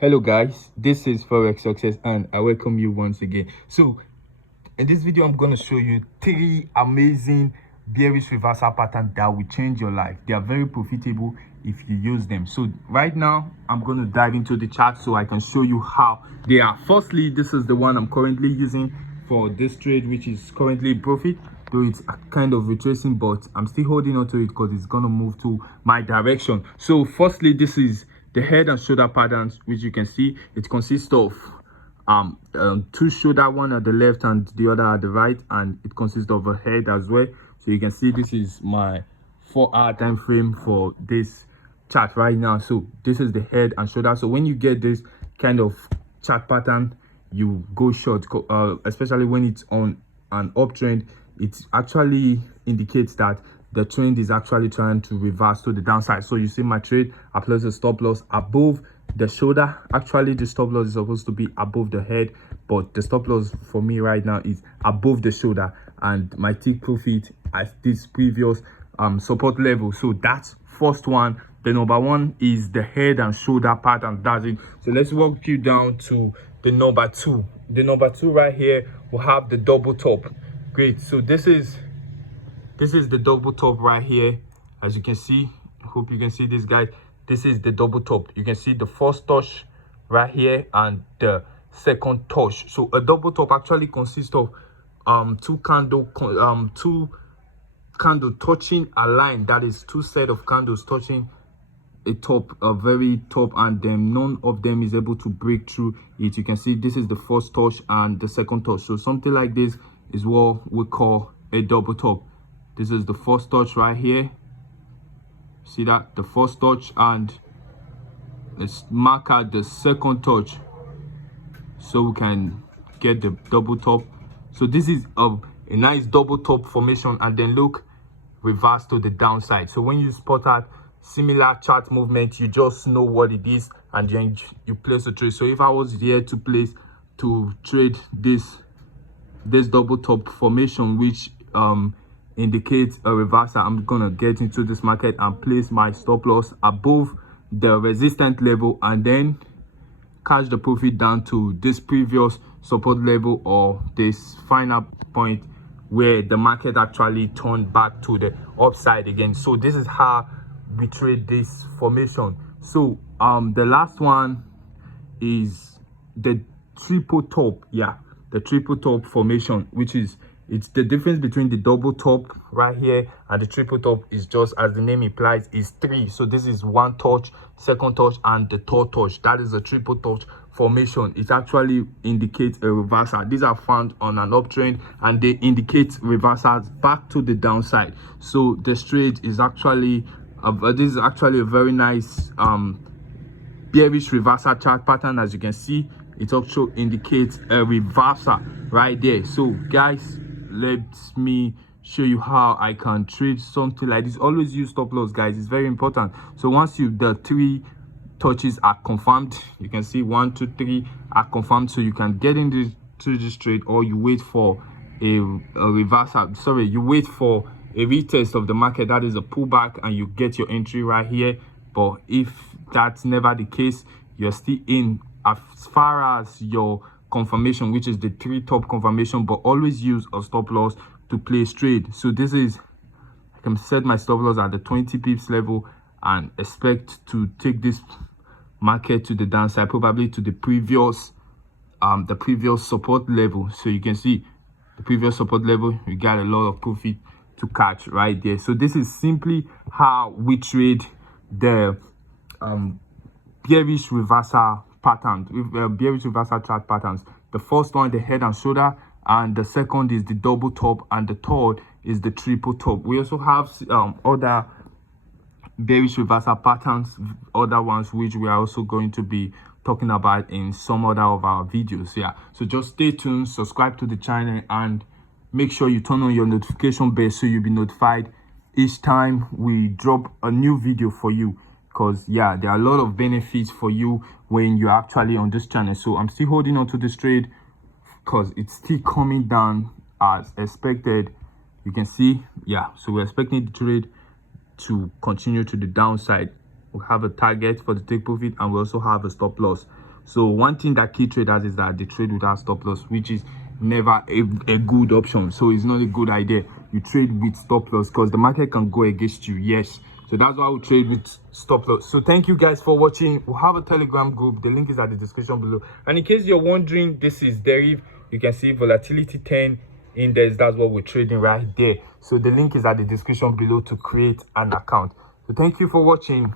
Hello guys, this is Forex Success and I welcome you once again. So in this video I'm going to show you 3 amazing bearish reversal patterns that will change your life. They are very profitable if you use them. So right now I'm going to dive into the chart so I can show you how they are. Firstly, this is the one I'm currently using for this trade, which is currently in profit, though it's kind of retracing, but I'm still holding on to it because it's going to move to my direction. So firstly, this is the head and shoulder patterns, which you can see it consists of 2 shoulder, one at the left and the other at the right, and it consists of a head as well. So you can see this is my 4-hour time frame for this chart right now. So this is the head and shoulder. So when you get this kind of chart pattern, you go short, especially when it's on an uptrend. It actually indicates that the trend is actually trying to reverse to the downside. So you see my trade, I place a stop loss above the shoulder. Actually the stop loss is supposed to be above the head, but the stop loss for me right now is above the shoulder, and my take profit at this previous support level. So that's first one. The number one is the head and shoulder pattern. That's it. So let's walk you down to the number 2. The number 2 right here will have the double top. Great. So this is the double top right here. As you can see, I hope you can see this, guys. This is the double top. You can see the first touch right here and the second touch. So a double top actually consists of two candle touching a line. That is 2 set of candles touching a top, a very top, and then none of them is able to break through it. You can see this is the first touch and the second touch. So something like this is what we call a double top. This is the first touch right here. See that? The first touch, and let's mark out the second touch so we can get the double top. So this is a nice double top formation, and then look, reverse to the downside. So when you spot out similar chart movement, you just know what it is and then you place a trade. So if I was here to trade this double top formation, which indicates a reversal, I'm gonna get into this market and place my stop loss above the resistance level and then catch the profit down to this previous support level or this final point where the market actually turned back to the upside again. So this is how we trade this formation. So the last one is the triple top. Yeah, the triple top formation, which is, it's the difference between the double top right here and the triple top is, just as the name implies, is 3. So this is 1 touch, second touch, and the third touch. That is a triple touch formation. It actually indicates a reversal. These are found on an uptrend and they indicate reversals back to the downside. So this trade is actually this is actually a very nice bearish reversal chart pattern. As you can see, it also indicates a reversal right there. So guys, let me show you how I can trade something like this. Always use stop loss, guys. It's very important. So once the 3 touches are confirmed, you can see 1, 2, 3 are confirmed, so you can get into this trade, or you wait for a reversal. Sorry, you wait for a retest of the market, that is a pullback, and you get your entry right here. But if that's never the case, you're still in as far as your confirmation, which is the 3 top confirmation. But always use a stop loss to place trade. So this is, I can set my stop loss at the 20 pips level and expect to take this market to the downside, probably to the previous support level. So you can see the previous support level, you got a lot of profit to catch right there. So this is simply how we trade the bearish reversal pattern, bearish reversal chart patterns. The first one, the head and shoulder, and the second is the double top, and the third is the triple top. We also have other bearish reversal patterns, other ones which we are also going to be talking about in some other of our videos. Yeah, so just stay tuned, subscribe to the channel, and make sure you turn on your notification bell so you'll be notified each time we drop a new video for you. Because yeah, there are a lot of benefits for you when you're actually on this channel. So I'm still holding on to this trade because it's still coming down as expected. You can see, yeah, so we're expecting the trade to continue to the downside we have a target for the take profit, and we also have a stop loss. So one thing that key traders is that they trade without stop loss, which is never a good option. So it's not a good idea. You trade with stop loss because the market can go against you. Yes, so that's why we trade with stop loss. So thank you guys for watching. We have a Telegram group, the link is at the description below. And in case you're wondering, this is Deriv. You can see volatility 10 index. That's what we're trading right there. So the link is at the description below to create an account. So thank you for watching.